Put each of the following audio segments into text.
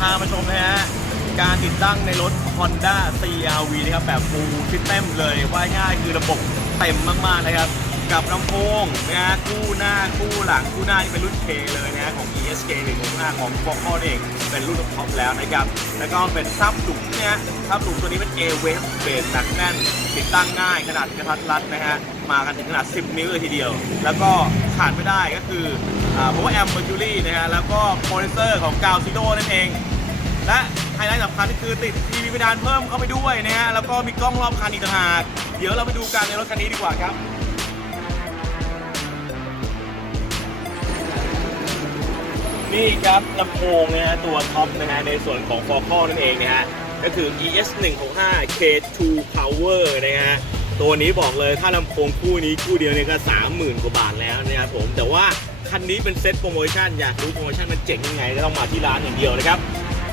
พามาชมนะฮะ การติดตั้งในรถ Honda CRV นะครับแบบ full system เลยว่าง่ายคือระบบเต็มมากๆนะครับ กับลำโพงนะฮะคู่หน้าคู่หลังคู่หน้านี่เป็นรุ่น K เลยนะฮะของ ESK หรือคู่หน้าของ f o c a l เองเป็นรุ่นท็อปแล้วนะครับแล้วก็เป็นซับหลุมเนี่ยฮะซับหลุมตัวนี้เป็น A Wave เบสหนักแน่น ติดตั้งง่ายขนาดกระทัดรัดนะฮะมากันถึงขนาด 10 นิ้วเลยทีเดียว แล้วก็ขาดไม่ได้ก็คืออ่า Power Amp Mercury นะฮะแล้วก็โ o ลิเซอร์ของ g a l z i o นั่นเอง และไฮไลท์สำคัญก็คือติดทีวีเพดานเพิ่มเข้าไปด้วยนะฮะแล้วก็มีกล้องรอบคันอีกต่างหากเดี๋ยวเราไปดูกันในรถคันนี้ดีกว่าครับ นี่ครับลำโพงนะฮะตัวท็อปนะฮะในส่วนของ f o c a l นั่นเองนะฮะก็คือ ES 1 6 5 K2 Power นะฮะตัวนี้บอกเลยถ้าลำโพงคู่นี้คู่เดียวเนี่ยก็ 30,000 กว่าบาทแล้วนะครับผมแต่ว่าคันนี้เป็นเซ็ตโปรโมชั่น อยากรู้โปรโมชั่นมันเจ๋งยังไงก็ต้องมาที่ร้านอย่างเดียวนะครับ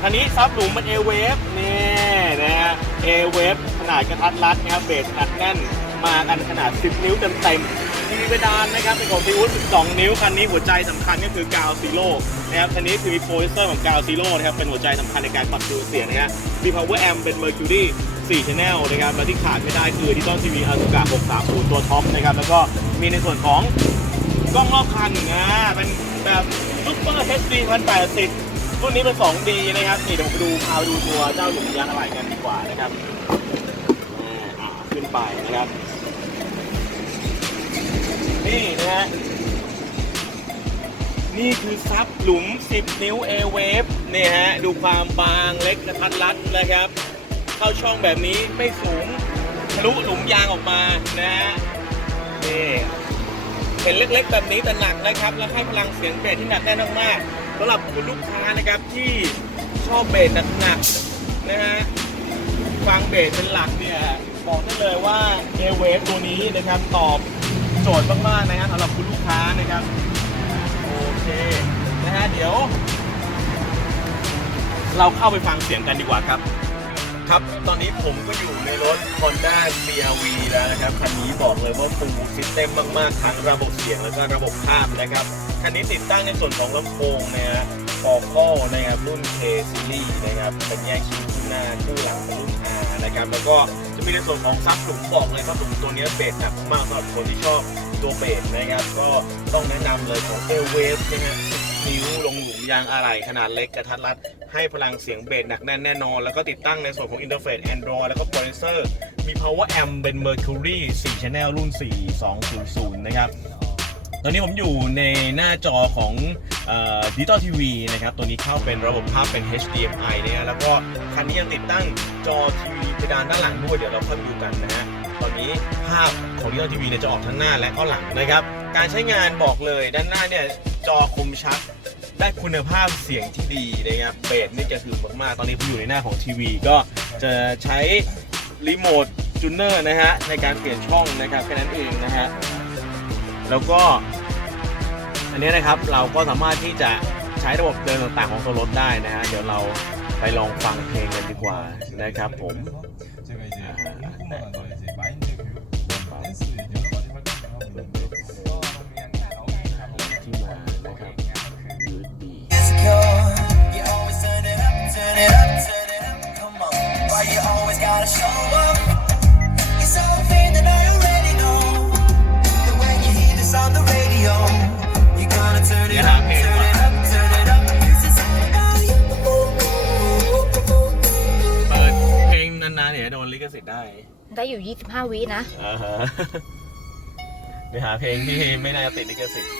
คันนี้ซับหลุมมัน A-Wave นี่นะฮะ A-Wave ขนาดกระทัดรัดนะครับเบสหนักแน่นมากันขนาด 10 นิ้วเต็มๆ ทีวีเพดานนะครับเป็นของซีวูด12 นิ้วคันนี้หัวใจสำคัญก็คือกาวซีโร่นะครับคันนี้คือมีโปรดิวเซอร์ของกาวซีโร่นะครับเป็นหัวใจสำคัญในการปรับจูนเสียงนะฮะมี power amp เป็น mercury 4 channel นะครับและที่ขาดไม่ได้คือดิจิตอลทีวีอาซูกะ630 ตัวท็อปนะครับแล้วก็มีในส่วนของกล้องรอบคันนะเป็นแบบซุปเปอร์ HD 1080รุ่นนี้เป็น 2D นะครับนี่เดี๋ยวผมไปดูพาไปดูตัวเจ้าหลุมยางอะไรกันดีกว่านะครับขึ้นไปนะครับ นี่นะฮะ นี่คือซับหลุม 10 นิ้ว A-Wave นี่ฮะ ดูความบางเล็กกระทัดรัดนะครับ เข้าช่องแบบนี้ไม่สูงทะลุหลุมยางออกมานะฮะนี่เป็นเล็กๆแบบนี้แต่หนักนะครับ แล้วให้พลังเสียงเบสที่หนักแน่นมากๆสำหรับคุณลูกค้านะครับที่ชอบเบสหนักๆนะฮะฟังเบสเป็นหลักเนี่ยบอกได้เลยว่า a w a v e ตัวนี้นะครับตอบ โจทย์มากๆนะครับสำหรับคุณลูกค้านะครับ โอเคนะฮะเดี๋ยว เราเข้าไปฟังเสียงกันดีกว่าครับ ครับ ตอนนี้ผมก็อยู่ในรถ Honda CRV แล้วนะครับ คันนี้บอกเลยว่าฟูลซิสเต็มมาก ๆ ทั้งระบบเสียงแล้วก็ระบบภาพนะครับ คันนี้ติดตั้งในส่วนของลำโพงนะฮะฟอร์คอนะครับรุ่น K Series นะครับ เป็นแยกชิ้น น้าคู่หลังเป็นรุ่น R นะครับแล้วก็จะมีในส่วนของซับหลุมบอกเลยครับหลุมตัวนี้เบสหนักมากสำหรับคนที่ชอบตัวเบสนะครับ ก็ต้องแนะนำเลยของ a w a v e นะฮะ10นิ้วลงหลุมยางอะไหล่ขนาดเล็กกระทัดรัด ให้พลังเสียงเบสหนักแน่นแน่นอน แล้วก็ติดตั้งในส่วนของอินเทอร์เฟซ Android แล้วก็โปรดิเซอร์มี power amp เป็น Mercury 4 channel รุ่น 4200 นะครับ ตอนนี้ผมอยู่ในหน้าจอของ ดิจิตอลทีวีนะครับ ตัวนี้เข้าเป็นระบบภาพเป็น HDMI นะฮะแล้วก็คันนี้ยังติดตั้งจอทีวีเพดานด้านหลังด้วยเดี๋ยวเราค่อยไปดูกันนะฮะตอนนี้ภาพของดิจิตอลทีวีเนี่ยจะออกทั้งหน้าและก็หลังนะครับ การใช้งานบอกเลยด้านหน้าเนี่ยจอคมชัดได้คุณภาพเสียงที่ดีนะครับเบสนี่จะคือมากๆ ตอนนี้ผมอยู่ในหน้าของทีวี ก็จะใช้รีโมทจูเนอร์นะฮะในการเปลี่ยนช่องนะครับแค่นั้นเองนะฮะแล้วก็ อันนี้นะครับเราก็สามารถที่จะใช้ระบบเดินต่างๆของตัวรถได้นะฮะเดี๋ยวเราไปลองฟังเพลงกันดีกว่านะครับผมที่มานะครับ ลิขสิทธิ์ได้ได้อยู่ 25 วินะ อ่าฮะไปหาเพลงที่ไม่น่าจะติดลิขสิทธิ์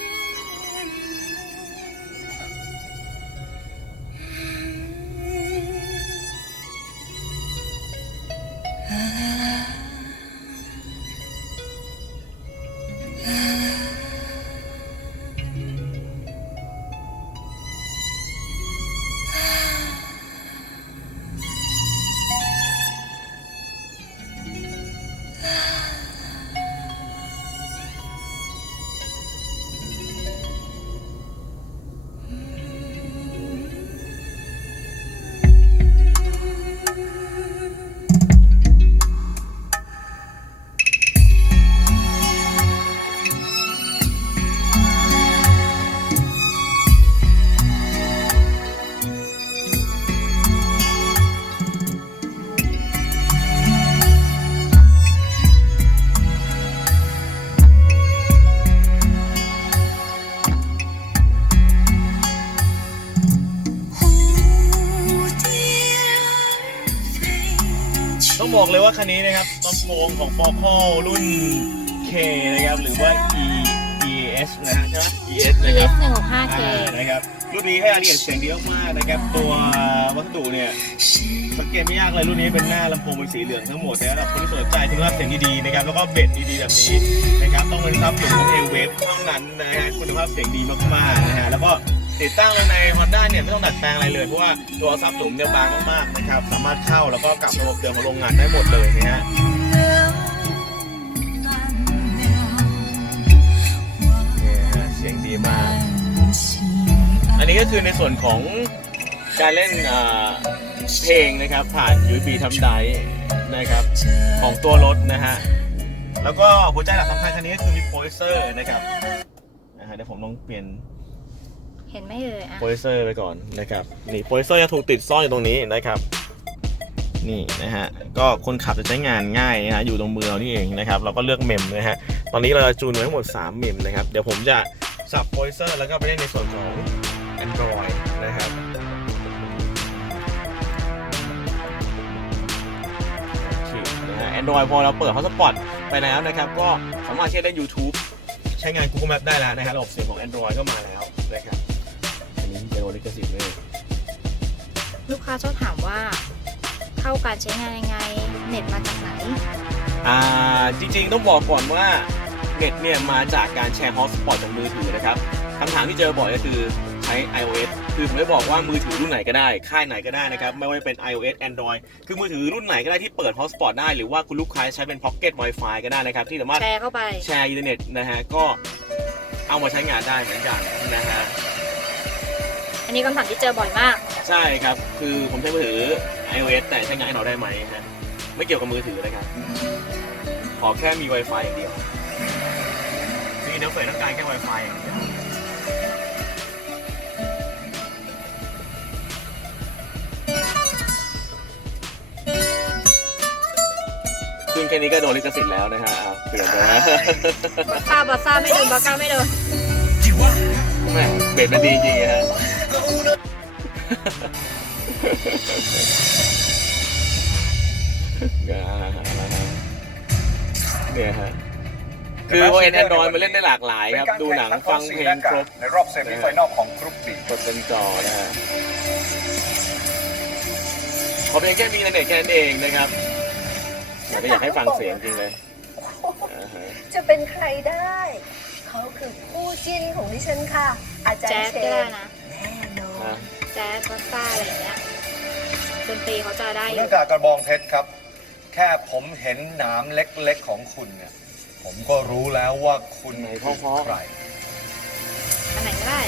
บอกเลยว่าคันนี้นะครับลำโพงของ f o c a l รุ่น K นะครับหรือว่า E ES นะฮะใช่ไหม ES นะครับ ES 1 6 5 K อ่านะครับรุ่นนี้ให้รายละเอียดเสียงดีมากๆนะครับ ตัววัสดุเนี่ยสังเกตไม่ยากเลยรุ่นนี้เป็นหน้าลำโพงเป็นสีเหลืองทั้งหมดนะครับคนที่สนใจคุณภาพเสียงดีๆนะครับแล้วก็เบสดีๆแบบนี้นะครับต้องเป็นซับหลุมของ a w a v e เท่านั้นนะฮะคุณภาพเสียงดีมากๆนะฮะแล้วก็ ติดตั้งเลยใน Honda เนี่ยไม่ต้องดัดแปลงอะไรเลยเพราะว่าตัวซับหลุมเนี่ยบางมากๆนะครับสามารถเข้าแล้วก็กลับระบบเดิมของโรงงานได้หมดเลยนะฮะเนี่ยเสียงดีมาก อันนี้ก็คือในส่วนของการเล่นอ่าเพลงนะครับผ่าน USB ทำได้นะครับของตัวรถนะฮะแล้วก็หัวใจหลักสำคัญคันนี้ก็คือมีโปรดิเซอร์นะครับนะฮะเดี๋ยวผมลองเปลี่ยน เห็นไหมเอ่ยอะโปรดิวเซอร์ไปก่อนนะครับ นี่โปรดิวเซอร์จะถูกติดซ่อนอยู่ตรงนี้นะครับ นี่นะฮะ ก็คนขับจะใช้งานง่ายนะฮะ อยู่ตรงมือเรานี่เองนะครับ เราก็เลือกเมมนะฮะ ตอนนี้เราจะจูนไว้ทั้งหมด 3 เมมนะครับ เดี๋ยวผมจะสับโปรดิวเซอร์แล้วก็ไปเล่นในส่วนของ Android นะครับโอนะฮะ Android พอเราเปิด Hotspot ไปแล้วนะครับ ก็สามารถใช้เล่น YouTube ใช้งาน Google Map ได้แล้วนะครับระบบเสียงของ Android ก็มาแล้วนะครับ นนี้จะโดนลิขสิทธิ์เลยลูกค้าชอบถามว่า เข้าการใช้งานยังไง เน็ตมาจากไหน อ่าจริงๆ ต้องบอกก่อนว่าเน็ตเนี่ยมาจากการแชร์ฮอตสปอตจากมือถือนะครับคำถามที่เจอบ่อยก็คือใช้ iOS คือผมไม่บอกว่ามือถือรุ่นไหนก็ได้ ค่ายไหนก็ได้นะครับ ไม่ว่าจะเป็น iOS Android คือมือถือรุ่นไหนก็ได้ที่เปิดฮอสปอตได้ หรือว่าคุณลูกค้าใช้เป็น Pocket Wi-Fi ก็ได้นะครับ ที่สามารถแชร์เข้าไป แชร์อินเทอร์เน็ตนะฮะ ก็เอามาใช้งานได้เหมือนกันนะฮะ นนี้คำถามที่เจอบ่อยมาก ใช่ครับ คือผมใช้มือถือ iOS แต่ใช้งาน Android ได้ไหมฮะไม่เกี่ยวกับมือถือนะครับ ขอแค่มี Wi-Fi อย่างเดียวมีเดฟเฟยต้องการแค่ Wi-Fi อย่างเดียวขึ้นแค่นี้ก็โดนลิขสิทธิ์แล้วนะฮะอะเปลี่ยนไปนะบัคซ่าบัคซ่าไม่โดนบัคซ่าไม่โดน แม่เบสมันดีจริงๆฮะ เนี่ยฮะ คือโอเอ็นแอนดรอยมันเล่นได้หลากหลายครับ ดูหนังฟังเพลงครบ ในรอบเซมิไฟนอลของกรุ๊ปบีกดเป็นจอนะฮะขอเพียงแค่มีอินเทอร์เน็ตแค่นั้นเองนะครับอยากไม่อยากให้ฟังเสียงจริงเลยอ่าฮะจะเป็นใครได้ เขาคือคู่จิ้นของดิฉันค่ะ อาจารแจ๊ย์สเชก็ได้นนะ แน่นอนอะ แจ๊สบัคซ่าอะไรอย่างเงี้ยดนตรีเขาจะได้อเรื่ยู่องจากกระบองเพชรครับ แค่ผมเห็นหนามเล็กๆของคุณเนี่ย ผมก็รู้แล้วว่าคุณไหนคือพ่อๆ ใครอันไหนก็ได้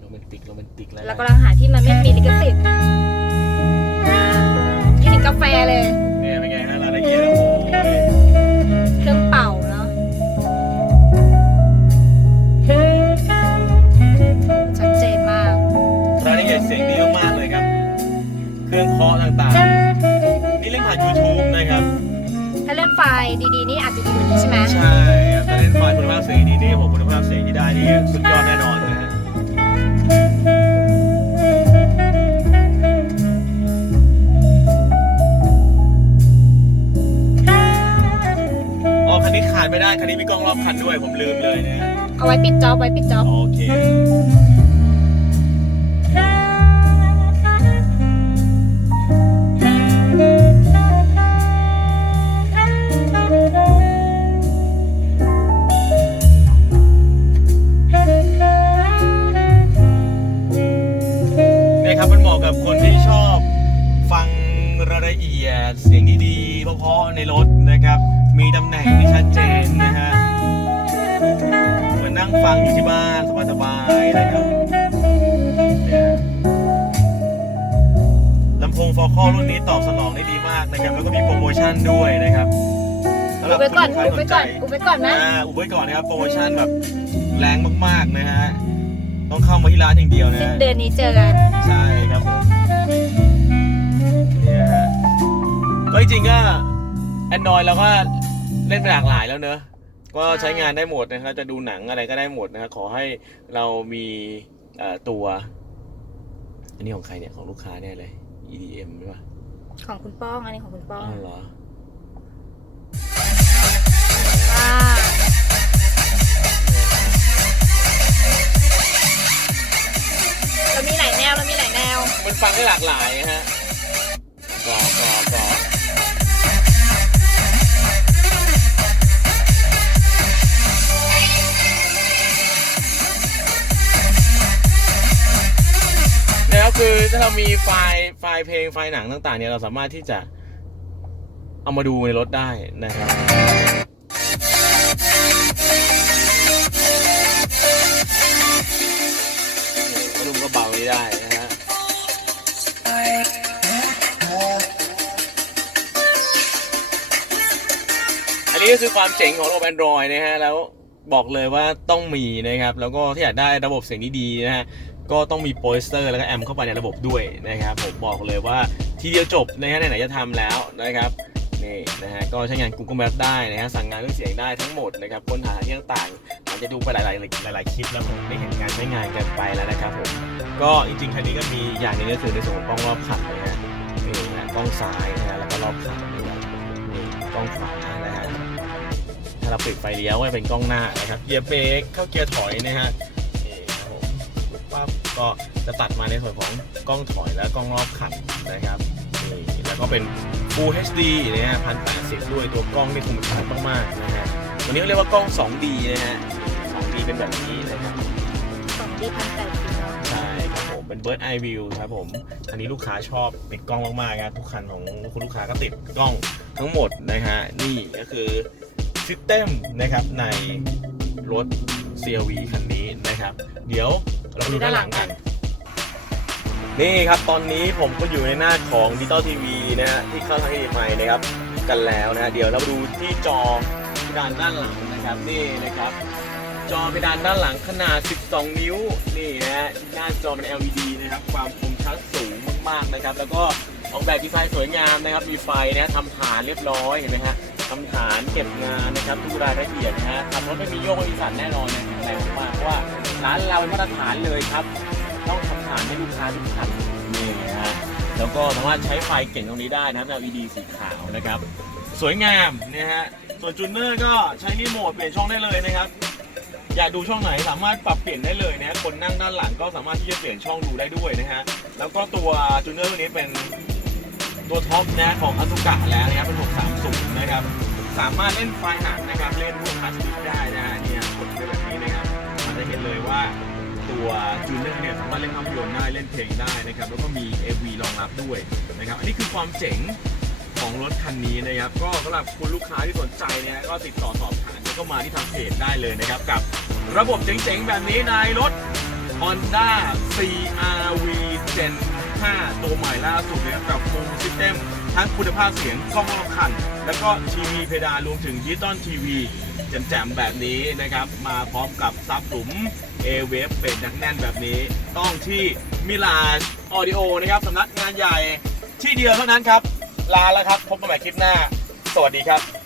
โรแมนติกโรแมนติกแล้วเรากำลังหาที่มันไม่มีลิขสิทธิ์อ่ากินกาแฟเลย ดีๆนี่อาจจะดีกว่านี้ใช่ไหมใช่ครับแต่เล่นไฟล์คุณภาพเสียงดีนี่ผมคุณภาพเสียงที่ได้นี่สุดยอดแน่นอนนะฮะอ๋อคันนี้ขาดไม่ได้คันนี้มีกล้องรอบคันด้วยผมลืมเลยนะฮะเอาไว้ปิดจ็อบไว้ปิดจ็อบ โอเค ฟังอยู่ที่บ้านสบายๆนะครับเนี่ยลำโพงฟอร์คอรุ่นนี้ตอบสนองได้ดีมากนะครับ แล้วก็มีโปรโมชั่นด้วยนะครับสำหอุรับบไว้ก่อนคุณลูกค้าอุบสไว้นใจก่อนอุบไว้ก่อนนะอ่าอุบไว้ก่อนนะครับ โปรโมชั่นแบบแรงมากๆนะฮะ ต้องเข้ามาที่ร้านอย่างเดียวนะสิ้นฮะ เดือนนี้เจอกัน ใช่ครับผมเนี่ยฮะก็จริงๆก็ Android เราก็เล่นไปหลากหลายแล้วเนอะ ก็ใช้งานได้หมดนะครับจะดูหนังอะไรก็ได้หมดนะครับขอให้เรามีเอ่อตัว อันนี้ของใครเนี่ยของลูกค้าแน่เลย EDM ใช่ปะของคุณป้อง อันนี้ของคุณป้องอ๋อเหรอว้าเรามีหลายแนวเรามีหลายแนว มันฟังได้หลากหลายนะฮะ ถ้าเรามีไฟล์ไฟล์เพลงไฟล์หนังต่างๆเนี่ยเราสามารถที่จะเอามาดูในรถได้นะครับกระดุมกระเป๋านี้ได้นะฮะอันนี้ก็คือความเจ๋งของระบบ Android นะฮะ แล้วบอกเลยว่าต้องมีนะครับ แล้วก็ถ้าอยากได้ระบบเสียงที่ดีนะฮะ ก็ต้องมีโปรสเตอร์แล้วก็แอมเข้าไปในระบบด้วยนะครับผมบอกเลยว่าทีเดียวจบนะฮะไหนๆจะทำแล้วนะครับนี่นะฮะก็ใช้งาน Google Maps ได้นะฮะสั่งงานเครื่องเสียงได้ทั้งหมดนะครับค้นหาที่ต่างๆอาจจะดูไปหลายๆหลายๆคลิปแล้วผมได้เห็นการใช้งานกันไปแล้วนะครับผมก็จริงๆคันนี้ก็มีอย่างนึงก็คือในส่วนของกล้องรอบคันนะฮะนี่นะฮะกล้องซ้ายนะฮะแล้วก็รอบคันนะครับนี่กล้องขวานะฮะถ้าเราปิดไฟเลี้ยวก็จะเป็นกล้องหน้านะครับเกียร์เบรกเข้าเกียร์ถอยนะฮะ ก็จะตัดมาในส่วนของกล้องถอยและกล้องรอบคันนะครับนี่แล้วก็เป็น Full HD นะฮะ1080ด้วยตัวกล้องนี่คมชัดมากๆนะฮะวันนี้เขาเรียกว่ากล้อง 2D นะฮะ 2D เป็นแบบนี้นะครับของดีพันแปดสิบเนาะใช่ครับผมเป็น Bird Eye View ครับผม อันนี้ลูกค้าชอบติดกล้องมากๆครับทุกคันของคุณลูกค้าก็ติดกล้องทั้งหมดนะฮะนี่ก็คือซิสเต็มนะครับในรถ CRV คันนี้นะครับ เดี๋ยว เราไปดูด้านหลังกัน นี่ครับตอนนี้ผมก็อยู่ในหน้าของดิจิตอลทีวีนะฮะที่เข้าทาง HDMI นะครับ กันแล้วนะฮะเดี๋ยวเรามาดูที่จอด้านด้านหลังนะครับนี่นะครับ จอเพดานด้านหลังขนาด 12 นิ้วนี่นะฮะหน้าจอเป็น LED นะครับ ความคมชัดสูงมากๆนะครับ แล้วก็ออกแบบดีไซน์สวยงามนะครับ มีไฟนะทำฐานเรียบร้อยเห็นไหมฮะทำฐานเก็บงานนะครับทุกรายละเอียดนะฮะทำรถไม่มีโยกไม่มีสั่นแน่นอนนะแข็งแรงมากๆเพราะว่า ร้านเราเป็นมาตรฐานเลยครับ ต้องทำฐานให้ลูกค้าทุกคันนี่นะฮะแล้วก็สามารถใช้ไฟเก่งตรงนี้ได้นะครับ LED สีขาวนะครับ สวยงามนะฮะส่วนจูนเนอร์ก็ใช้รีโมทเปลี่ยนช่องได้เลยนะครับอยากดูช่องไหนสามารถปรับเปลี่ยนได้เลยนะคนนั่งด้านหลังก็สามารถที่จะเปลี่ยนช่องดูได้ด้วยนะฮะแล้วก็ตัวจูเนอร์ตัวนี้เป็นตัวท็อปนะของอ z ุกะแล้วนะครับเป็น 630 นะครับ สามารถเล่นไฟหนังนะครับ เล่นพวกคลาสสิกได้นะ ว่าตัวจูเนอร์เนี่ยสามารถเล่นภาพยนตร์ได้เล่นเพลงได้นะครับแล้วก็มี AV รองรับด้วยนะครับอันนี้คือความเจ๋งของรถคันนี้นะครับ ก็สำหรับคุณลูกค้าที่สนใจเนี่ยก็ติดต่อสอบถามก็มาที่ทางเพจได้เลยนะครับ กับระบบเจ๋งๆ แบบนี้ในรถ Honda CRV Gen 5 ตัวใหม่ล่าสุดนะครับกับ Full System ทั้งคุณภาพเสียงกล้องรอบคัน แล้วก็ทีวีเพดานรวมถึงดิจิตอลทีวีแจ่มๆแบบนี้นะครับ มาพร้อมกับซับหลุม a w a v e เป็ดแน่นแบบนี้ ต้องที่มิลานออดิโอนะครับสำนักงานใหญ่ที่เดียวเท่านั้นครับ ลาแล้วครับ พบกันใหม่คลิปหน้า สวัสดีครับ